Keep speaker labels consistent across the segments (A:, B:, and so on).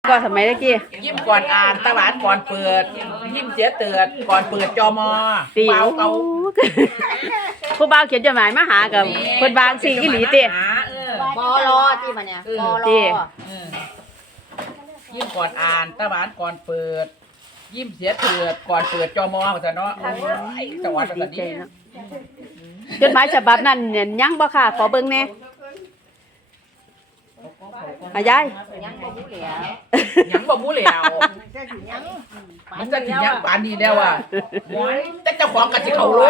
A: ก็สมัยตะกี้
B: ยิ้มก่อนอ่านตลาดก่อนเปิดยิ้มเสียเตือนก่อนเปิดจมเบาเกา
A: ผู้บ่าวเขียนจดหมายมาหากับคนบางสิ่งอีหลีติ
C: บอรอที่มันเนี่ยบอรอ
B: ยิ้มก่อนอ่านตลาดก่อนเปิดยิ้มเสียเตือนก่อนเปิดจมภาษาเนาะจังหวัดแบบนี้
A: จดหมายฉบับนั้นเนี่ยยังบ่ค่ะขอเบิ่งแน่ยาย
B: ยังบ่มู้แล้วมันจะถึงยังป่านนี้แล้วอ่ะแต่เจ้าของกับที่เขารู้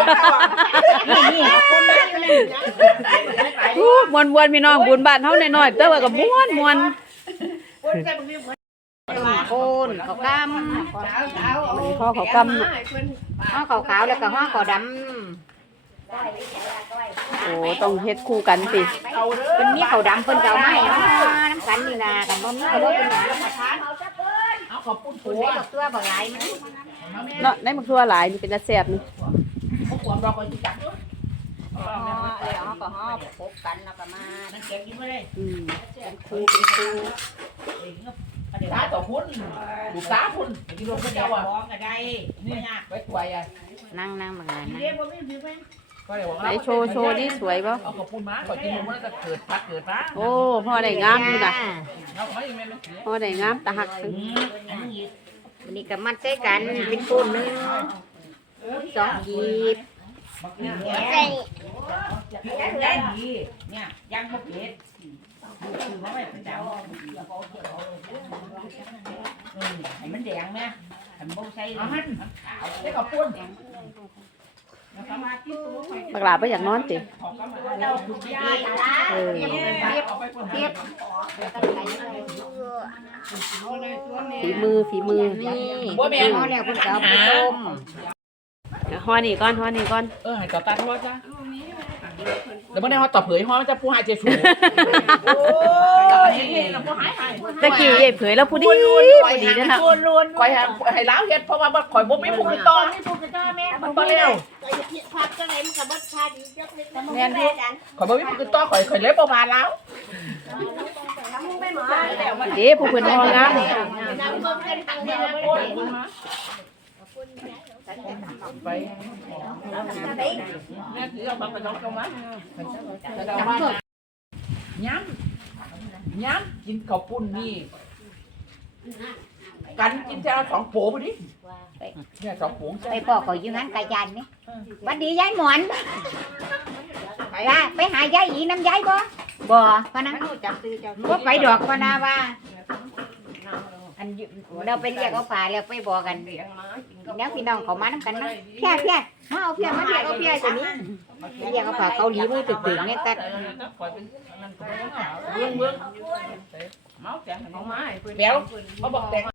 A: มวนพี่น้องบุญบ้านเฮาน้อยๆแต่ว่าก็ม่วน
C: โคนเขากำ
A: ข้อเขากำ
C: ห่อขาวขาวแล้วก็ห่อขาวดำ
A: โอ้ต้องเฮ็ดคู่กันสิ
C: เป็นมีขาวดำเป็นขาวไม้น้ำกันนี่นะกันบ่มีขาวดำเป็นหยัง
B: เอาขอบคุณผัว
C: ตัวบางหลายมัน
A: เนาะในมักทั่วหลายนี่เป็นตาแซ่บนี่
B: ผัวเราคอยจับด้วย
C: ห่อก็ห่อพบกันแล้วก็มา
B: นั่นเก็บกินไม่ได้
C: เป็นครูเป็นครู
B: สาต่อพุ่นลูกสาพุ่นกินรวมกันเจ้าอ่ะนี่ไปถวยอ่ะ
C: นั่งบางหลาย
A: ไหนโชว์นี่สวยป่ะ
B: เอาขอบคุณมาขอกินนมมันจะเกิดพักเกิดมา
A: โอ้พ่อได้งามอยู่นะพ่อได้งามตาหัก
C: วันนี้ก็มัดใส่กันเป็นปูนนึงสองกีบ
B: เนี่ยยังไม่เผ็ดคือว่าไม่เป็นดาวให้มันแดงไหมให้มันใส่ขาวได้ขอบคุณ
A: บักหลาไปอยากนอนติฝีมือ
C: นี่ห่อแล้วคุณสาวไปต้ม
A: ห่อนี่ก่อน
B: ให้ต่อตาทอดจ้ะแล้วไม่ได้ห่อต่อเผยห่อมันจะผู้หายเจ็บสูง
A: ตะกี้เผยแล้วผู้ดีนะคะ
B: คอยให้ล้างเห็ดเพราะว่าคอยบ่มีผู้กินต่อมันบ่เร็ว
C: พักจังไหนมันกับบัดชาดีจักเล็ก
B: แม่นคอยบ่มีผู้กินต่อคอยเล็บประมาณแล้ว
A: เด้ผู้เพิ่นห่องาม
B: ไปเนี่ยถือเอาบังไปน้องเข้ามาย้ำกินข้าวปุ้นนี่กันกินแค่2 โผล่พอดีเนี่ย2 โผล่
C: ไปปอกเขาอยู่งั้นกายานไหมบัดดียายหมอนไปหายายอีน้ำยายบ่พะนะว่าไปดอกพะนะว่าอันเราไปเรียกเอาผ่าแล้วไปบอกกันแล้วพี่น้องเขามาน้ำกันนะเพี้ยมาเอาเพี้ยมาเรียกเอาเพี้ยตัวนี้เรียกเอาผ่าเกาหลีมือตึกๆเนี่ยตัด
B: เบื้องเมาแตงของไม้เบลเขาบอกแตง